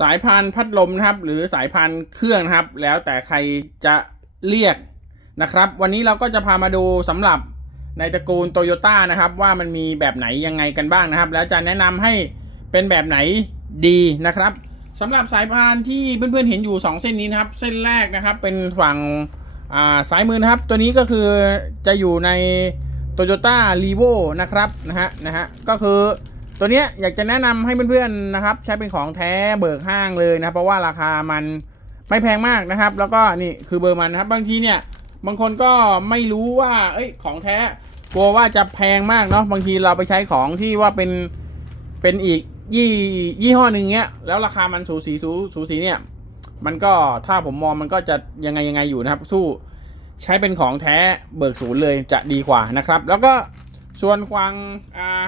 สายพานพัดลมนะครับ หรือสายพานเครื่องนะครับ แล้วแต่ใครจะเรียกนะครับ วันนี้เราก็จะพามาดูสำหรับในตระกูลโตโยต้านะครับ ว่ามันมีแบบไหนยังไงกันบ้างนะครับ แล้วจะแนะนำให้เป็นแบบไหนดีนะครับสำหรับสายพานที่เพื่อนๆเห็นอยู่ 2 เส้นนี้นะครับ เส้นแรกนะครับเป็นฝั่งาซ้ายมือนะครับ ตัวนี้ก็คือจะอยู่ใน Toyota r e v o นะครับนะฮะนะฮะก็คือ ตัวนี้อยากจะแนะนำให้เพื่อนๆนะครับ ใช้เป็นของแท้เบิกห้างเลยนะเพราะว่าราคามันไม่แพงมากนะครับ แล้วก็นี่คือเบอร์มันนะครับบางทีเนี่ยบางคนก็ไม่รู้ว่า เอ้ยของแท้กลัวว่าจะแพงมากเนาะบางทีเราไปใช้ของที่ว่าเป็นเป็นอีกยี่ยี่ห้อหนึ่งเงี้ยแล้วราคามันสูสีสูสูสีเนี่ย มันก็ถ้าผมมองมันก็จะยังไงยังไงอยู่นะครับ สู้ใช้เป็นของแท้เบิกศูนย์เลยจะดีกว่านะครับ แล้วก็ส่วนควางอ่า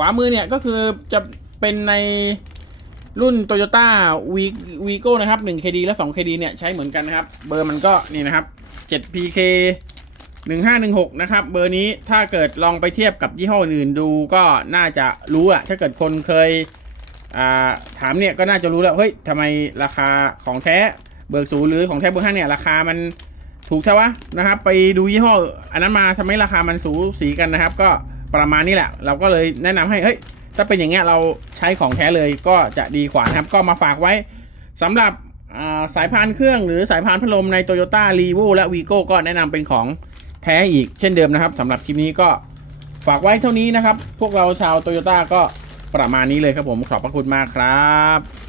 ขวามือเนี่ยก็คือจะเป็นในรุ่น Toyota v v i g o นะครับ 1KD และ 2KD เนี่ยใช้เหมือนกันนะครับ เบอร์มันก็นี่นะครับ 7PK 1516 นะครับ เบอร์นี้ถ้าเกิดลองไปเทียบกับยี่ห้ออื่นดูก็น่าจะรู้อะถ้าเกิดคนเคยาถามเนี่ยก็น่าจะรู้แล้ว เฮ้ยทำไมราคาของแท้เบิกศูนย์หรือของแท้เบอร์ห้าเนี่ยราคามันถูกใช่วะนะครับ ไปดูยี่ห้อ อันนั้นมาทำไมราคามันสูสีกันนะครับ ก็ ประมาณนี้แหละ เราก็เลยแนะนำให้เฮ้ยถ้าเป็นอย่างเงี้ยเราใช้ของแท้เลยก็จะดีกว่านะครับ ก็มาฝากไว้สำหรับสายพานเครื่องหรือสายพานพัดลมใน Toyota r e v o และ Vigo ก็แนะนำเป็นของแท้อีกเช่นเดิมนะครับสำหรับคลิปนี้ก็ฝากไว้เท่านี้นะครับ พวกเราชาวโตโยต้าก็ประมาณนี้เลยครับผมขอบพระคุณมากครับ